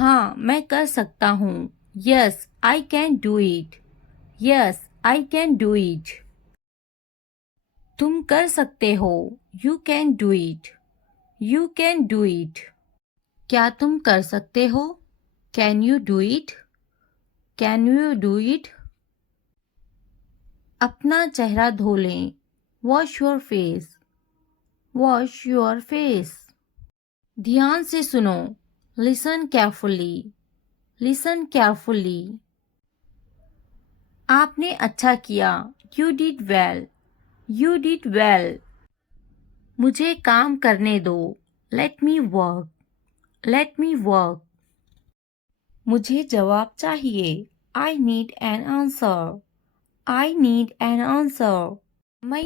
हाँ, मैं कर सकता हूँ। Yes I can do it. Yes I can do it. तुम कर सकते हो। You can do it. You can do it. क्या तुम कर सकते हो? Can you do it? Can you do it? अपना चेहरा धो लें। Wash your face. Wash your face. ध्यान से सुनो। Listen carefully. Listen carefully. आपने अच्छा किया। You did well. You did well. मुझे काम करने दो। Let me work. Let me work. मुझे जवाब चाहिए। I need an answer. I need an answer. मैं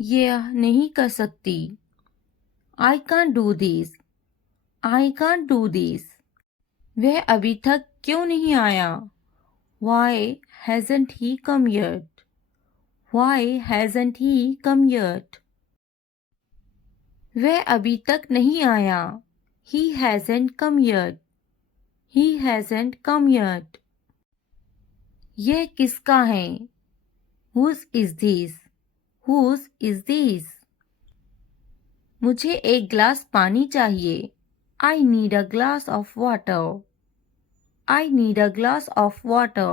यह नहीं कर सकती। I can't do this. I can't do this. वह अभी तक क्यों नहीं आया? वाई हैजंट ही कम येट? वाई हैजंट ही कम येट? वह अभी तक नहीं आया। He hasn't come yet. He hasn't come yet. यह किसका है? Whose is this? Whose is this? मुझे एक ग्लास पानी चाहिए। I need a glass of water. I need a glass of water.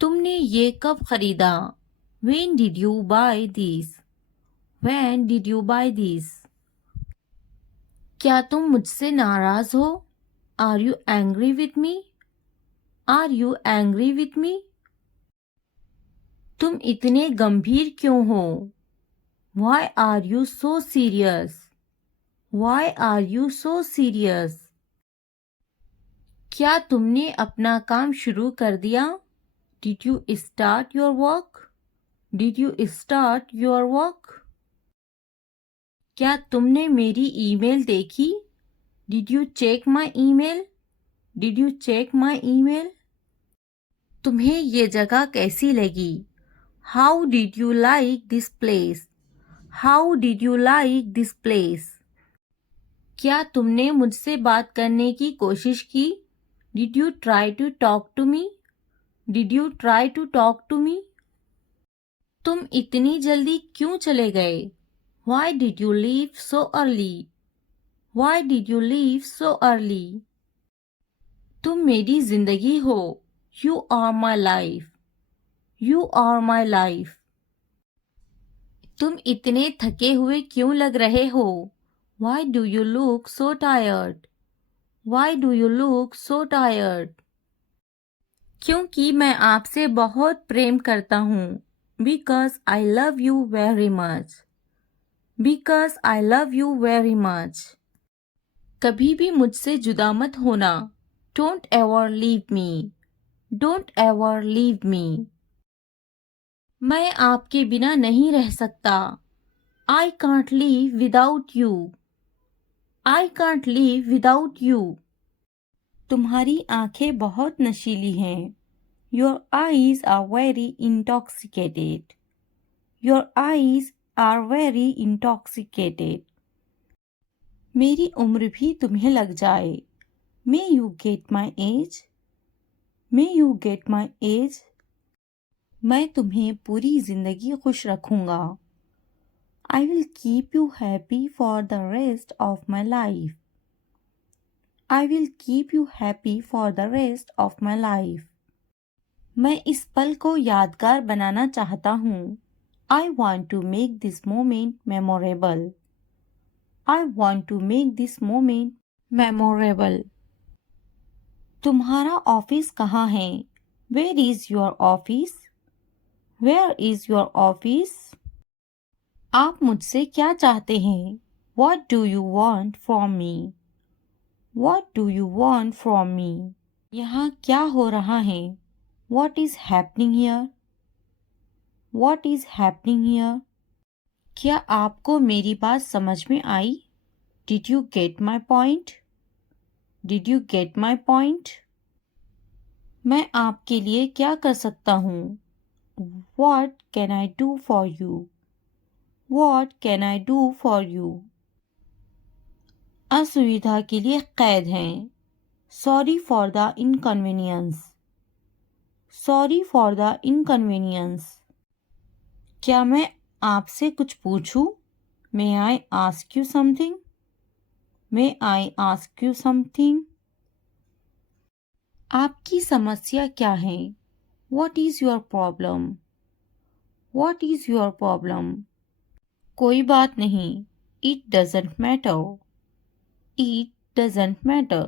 तुमने ये कब खरीदा? When did you buy this? When did you buy this? क्या तुम मुझसे नाराज हो? Are you angry with me? Are you angry with me? तुम इतने गंभीर क्यों हो? Why are you so serious? Why are you so serious? क्या तुमने अपना काम शुरू कर दिया? Did you start your work? Did you start your work? क्या तुमने मेरी ईमेल देखी? Did you check my email? Did you check my email? तुम्हें ये जगह कैसी लगी? How did you like this place? How did you like this place? क्या तुमने मुझसे बात करने की कोशिश की? Did you try to talk to me? Did you try to talk to me? तुम इतनी जल्दी क्यों चले गए? Why did you leave so early? Why did you leave so early? तुम मेरी जिंदगी हो। You are my life. You are my life. तुम इतने थके हुए क्यों लग रहे हो? Why do you look so tired? Why do you look so tired? क्योंकि मैं आपसे बहुत प्रेम करता हूँ। Because I love you very much. Because I love you very much. कभी भी मुझसे जुदा मत होना। Don't ever leave me. Don't ever leave me. मैं आपके बिना नहीं रह सकता। I can't live without you. I can't live without you. तुम्हारी आंखें बहुत नशीली हैं। Your eyes are very intoxicated. Your eyes are very intoxicated. मेरी उम्र भी तुम्हें लग जाए। May you get my age? May you get my age? मैं तुम्हें पूरी जिंदगी खुश रखूंगा। I will keep you happy for the rest of my life. I will keep you happy for the rest of my life. मैं इस पल को यादगार बनाना चाहता हूँ। I want to make this moment memorable. I want to make this moment memorable. तुम्हारा office कहाँ है? Where is your office? Where is your office? आप मुझसे क्या चाहते हैं? What do you want from me? What do you want from me? यहाँ क्या हो रहा है? What is happening here? What is happening here? क्या आपको मेरी बात समझ में आई? Did you get my point? Did you get my point? मैं आपके लिए क्या कर सकता हूँ? What can I do for you? What can I do for you? असुविधा के लिए कैद हैं। Sorry for the inconvenience, sorry for the inconvenience. क्या मैं आपसे कुछ पूछूं? May I ask you something, may I ask you something. आपकी समस्या क्या है? What is your problem? What is your problem? कोई बात नहीं। It doesn't matter. It doesn't matter.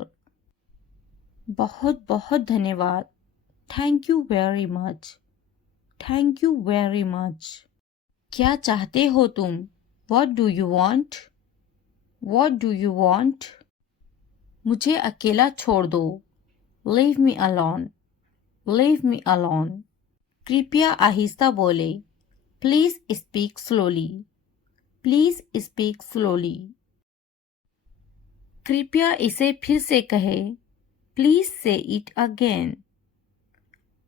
बहुत बहुत धन्यवाद। Thank you very much. Thank you very much. क्या चाहते हो तुम? What do you want? What do you want? मुझे अकेला छोड़ दो। Leave me alone. Leave me alone. कृपया आहिस्ता बोले। Please speak slowly. Please speak slowly. कृपया इसे फिर से कहे। Please say it again.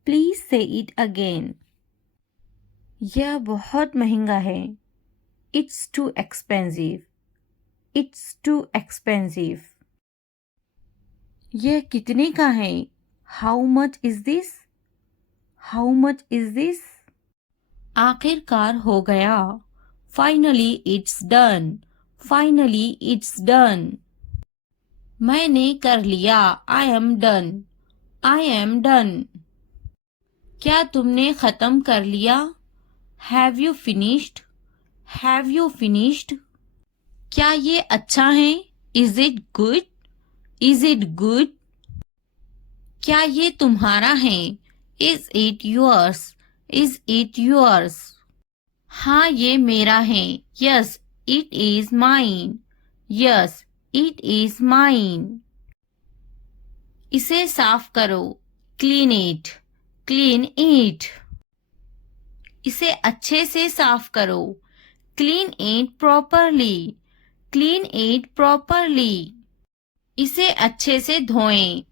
Please say it again. यह बहुत महंगा है। It's too expensive. It's too expensive. यह कितने का है? How much is this? How much is this? आखिरकार हो गया। Finally it's done. Finally it's done. मैंने कर लिया। I am done. I am done. क्या तुमने खत्म कर लिया? Have you finished? Have you finished? क्या ये अच्छा है? Is it good? Is it good? क्या ये तुम्हारा है? Is it yours? Is it yours? हाँ ये मेरा है। Yes, it is mine. Yes, it is mine. इसे साफ करो। Clean it. Clean it. इसे अच्छे से साफ करो। Clean it properly. Clean it properly. इसे अच्छे से धोएं।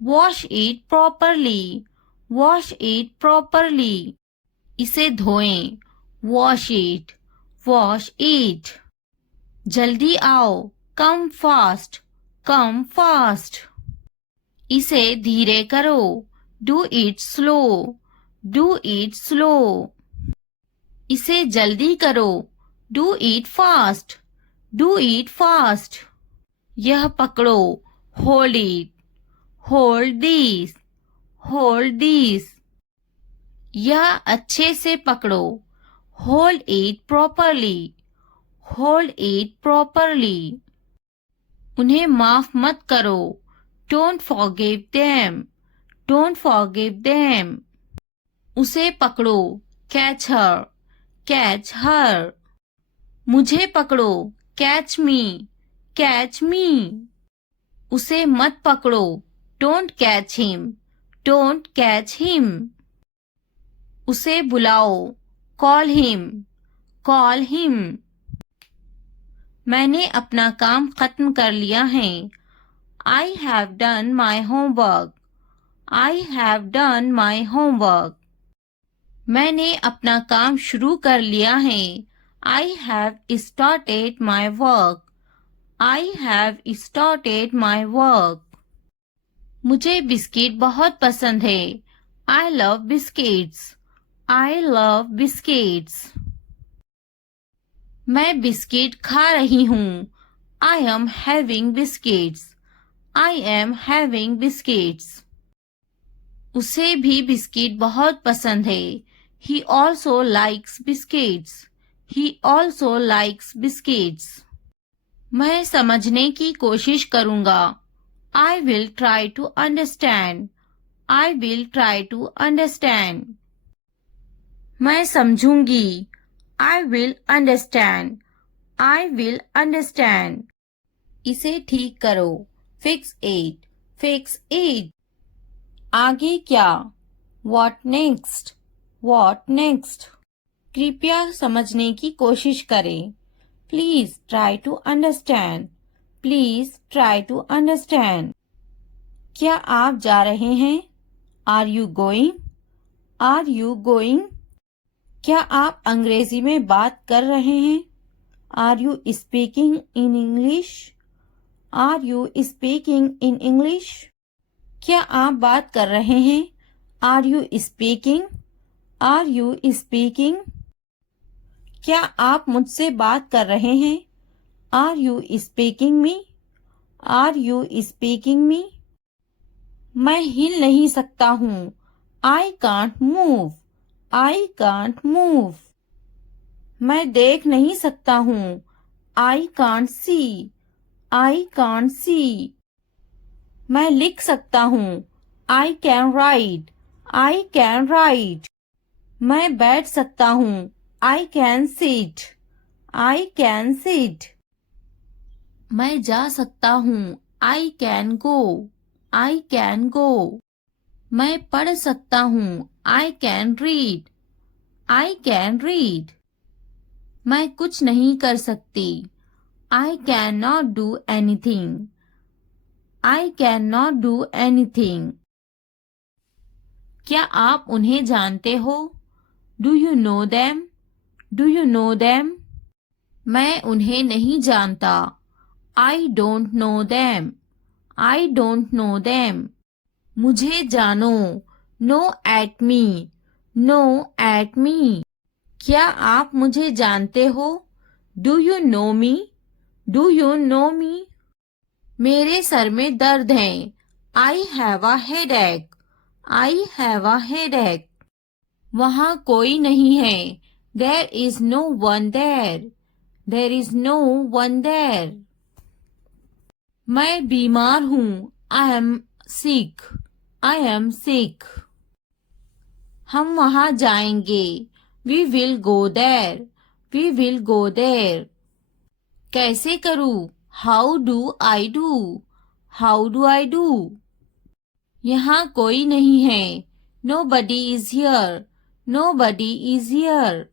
Wash it properly. Wash it properly. इसे धोएं। Wash it. Wash it. जल्दी आओ। Come fast. Come fast. इसे धीरे करो। Do it slow. Do it slow. इसे जल्दी करो। Do it fast. Do it fast. यह पकड़ो। Hold it. Hold this. Hold this. यह अच्छे से पकड़ो। Hold it properly. Hold it properly. उन्हें माफ मत करो। Don't forgive them. Don't forgive them. उसे पकड़ो। Catch her. Catch her. मुझे पकड़ो। Catch me. Catch me. उसे मत पकड़ो। Don't catch him. Don't catch him. उसे बुलाओ। Call him. Call him. मैंने अपना काम खत्म कर लिया है। I have done my homework. I have done my homework. मैंने अपना काम शुरू कर लिया है। I have started my work. I have started my work. मुझे बिस्किट बहुत पसंद है। I love biscuits. I love biscuits. मैं बिस्किट खा रही हूँ। I am having biscuits. I am having biscuits. उसे भी बिस्किट बहुत पसंद है। He also likes biscuits. He also likes biscuits. मैं समझने की कोशिश करूँगा। I will try to understand. I will try to understand. मैं समझूंगी। I will understand. I will understand. इसे ठीक करो। Fix it. Fix it. आगे क्या? What next? What next? कृपया समझने की कोशिश करें। Please try to understand. Please try to understand. क्या आप जा रहे हैं? Are you going? Are you going? क्या आप अंग्रेजी में बात कर रहे हैं? Are you speaking in English? Are you speaking in English? क्या आप बात कर रहे हैं? Are you speaking? Are you speaking? क्या आप मुझसे बात कर रहे हैं? Are you speaking me? Are you speaking me? मैं हिल नहीं सकता हूँ। I can't move. I can't move. मैं देख नहीं सकता हूँ। I can't see. I can't see. मैं लिख सकता हूँ। I can write. I can write. मैं बैठ सकता हूँ। I can sit. I can sit. मैं जा सकता हूँ। I can go. I can go. मैं पढ़ सकता हूँ। I can read. I can read. मैं कुछ नहीं कर सकती। I can not do anything. I can not do anything. क्या आप उन्हें जानते हो? Do you know them? Do you know them? मैं उन्हें नहीं जानता। I don't know them. I don't know them. मुझे जानो। Know at me. Know at me. क्या आप मुझे जानते हो? Do you know me? Do you know me? मेरे सर में दर्द है। I have a headache. I have a headache. वहाँ कोई नहीं है। There is no one there. There is no one there. मैं बीमार हूँ। I am sick. I am sick. हम वहाँ जाएंगे। We will go there. We will go there. कैसे करूँ? How do I do? How do I do? यहाँ कोई नहीं है। No buddy is here. Nobody is here.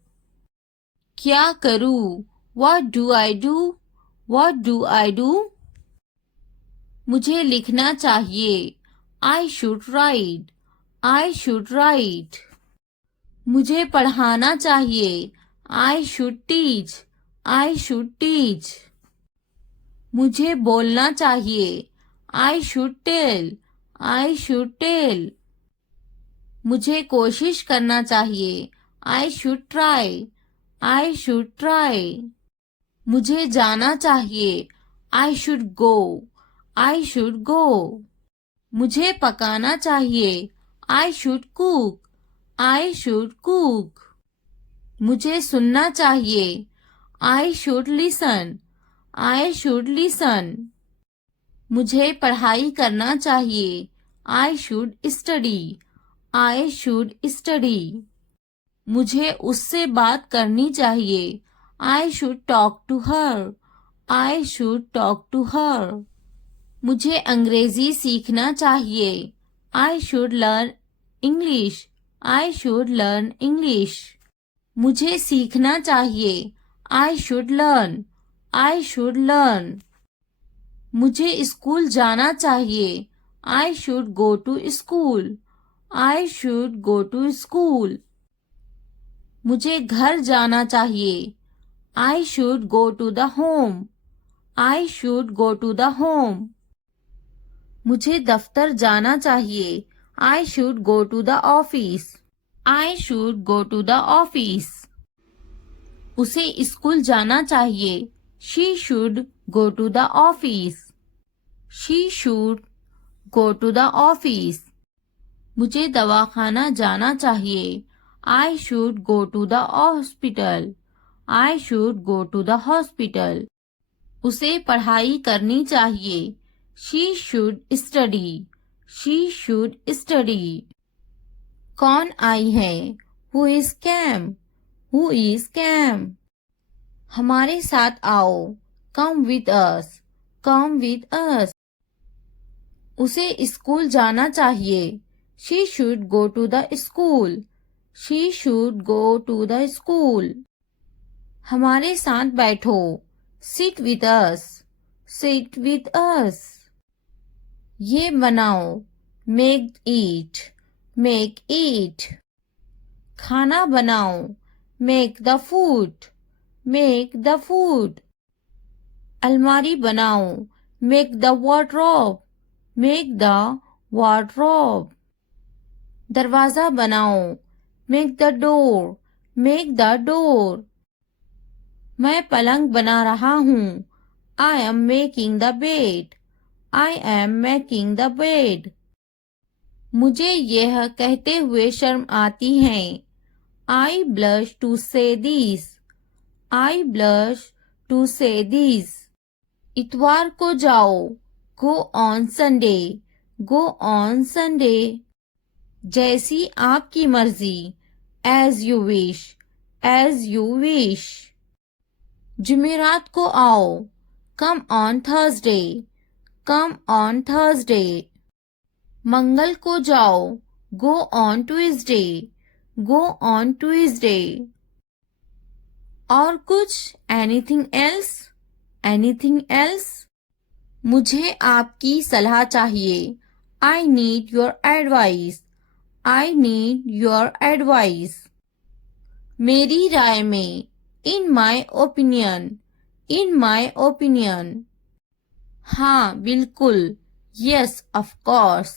क्या करूँ? What do I do? What do I do? मुझे लिखना चाहिए। I should write. I should write. मुझे पढ़ाना चाहिए। I should teach. I should teach. मुझे बोलना चाहिए। I should tell. I should tell. मुझे कोशिश करना चाहिए। I should try. I should try. मुझे जाना चाहिए। I should go. I should go. मुझे पकाना चाहिए। I should cook. I should cook. मुझे सुनना चाहिए। I should listen. I should listen. मुझे पढ़ाई करना चाहिए। I should study. I should study. मुझे उससे बात करनी चाहिए। I should talk to her. I should talk to her. मुझे अंग्रेजी सीखना चाहिए। I should learn English. I should learn English. मुझे सीखना चाहिए। I should learn. I should learn. मुझे स्कूल जाना चाहिए। I should go to school. I should go to school. मुझे घर जाना चाहिए। I should go to the home. I should go to the home. मुझे दफ्तर जाना चाहिए। I should go to the office. I should go to the office. उसे school जाना चाहिए। She should go to the office. She should go to the office. मुझे दवाखाना जाना चाहिए। I should go to the hospital. I should go to the hospital. उसे पढ़ाई करनी चाहिए। She should study. She should study. कौन आई है? Who is came? Who is came? हमारे साथ आओ। Come with us. Come with us. उसे स्कूल जाना चाहिए। She should go to the school. She should go to the school. हमारे साथ बैठो। Sit with us. Sit with us. ये बनाओ। Make it. Make it. खाना बनाओ। Make the food. Make the food. अलमारी बनाओ। Make the wardrobe. Make the wardrobe. दरवाजा बनाओ, make the door, make the door. मैं पलंग बना रहा हूँ, I am making the bed, I am making the bed. मुझे यह कहते हुए शर्म आती है, I blush to say this, I blush to say this. इतवार को जाओ, go on Sunday, go on Sunday. जैसी आपकी मर्जी, as you wish, as you wish. जुमेरात को आओ, come on Thursday, come on Thursday. मंगल को जाओ, go on Tuesday, go on Tuesday. और कुछ, anything else, anything else. मुझे आपकी सलाह चाहिए, I need your advice, I need your advice. मेरी राय में, in my opinion, in my opinion. हाँ बिल्कुल, yes of course,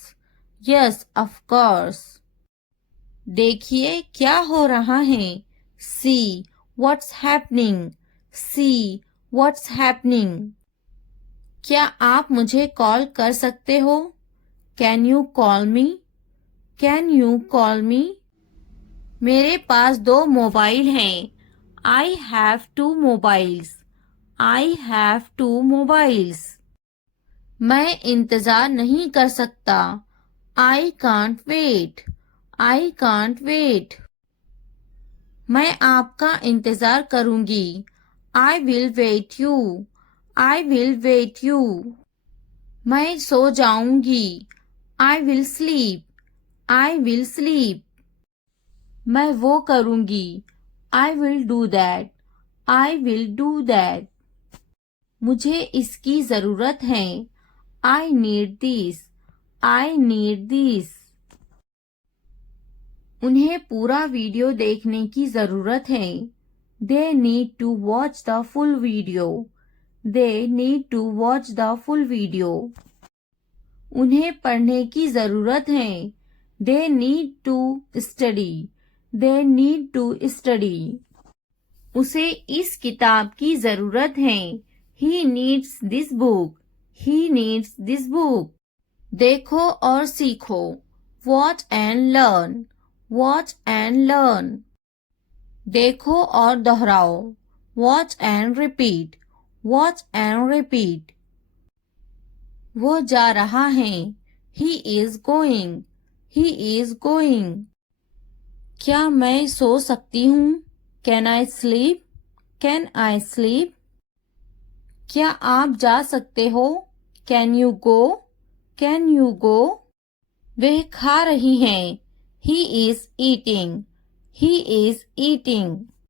yes of course. देखिए क्या हो रहा है, see what's happening, see what's happening. क्या आप मुझे कॉल कर सकते हो, can you call me, can you call me. मेरे पास 2 मोबाइल हैं, I have 2 mobiles, I have 2 mobiles. मैं इंतजार नहीं कर सकता, I can't wait, I can't wait. मैं आपका इंतजार करूंगी, I will wait you, I will wait you. मैं सो जाऊंगी, I will sleep, I will sleep. मैं वो करूंगी, I will do that, I will do that. मुझे इसकी जरूरत है, I need this, I need this. उन्हें पूरा वीडियो देखने की जरूरत है, they need to watch the full video, they need to watch the full video. उन्हें पढ़ने की जरूरत है, they need to study, they need to study. उसे इस किताब की जरूरत है, he needs this book, he needs this book. देखो और सीखो, watch and learn, watch and learn. देखो और दोहराओ, watch and repeat, watch and repeat. वो जा रहा है, he is going, he is going. क्या मैं सो सकती हूँ, can I sleep, can I sleep. क्या आप जा सकते हो, can you go, can you go. वह खा रही हैं, he is eating, he is eating.